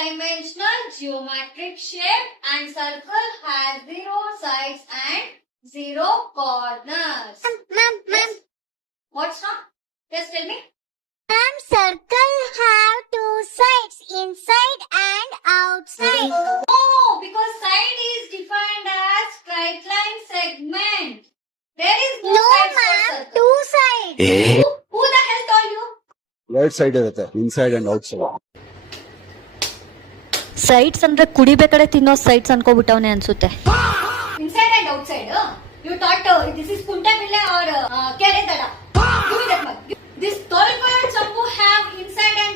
dimensional geometric shape and circle has 0 sides and 0 corners. Ma'am, Yes. What's wrong? Just tell me. Ma'am, circle have two sides, inside and outside. No, because side is defined as straight line segment. There is no, No, sides for ma'am, circle. two sides. Who the hell told you? ಎರಡ್ side ಇರುತ್ತೆ, inside and out side. Sides ಅಂದ್ರೆ ಕುಡಿಬೇಕಾದ್ರೆ ತಿನ್ನೋ sides ಅನ್ಕೋಬಿಟ್ಟವನೆ ಅನ್ಸುತ್ತೆ. Inside and outside. You thought this is Kuntabille or Keredala. Give me that one. This Tolpa and Chambu have inside and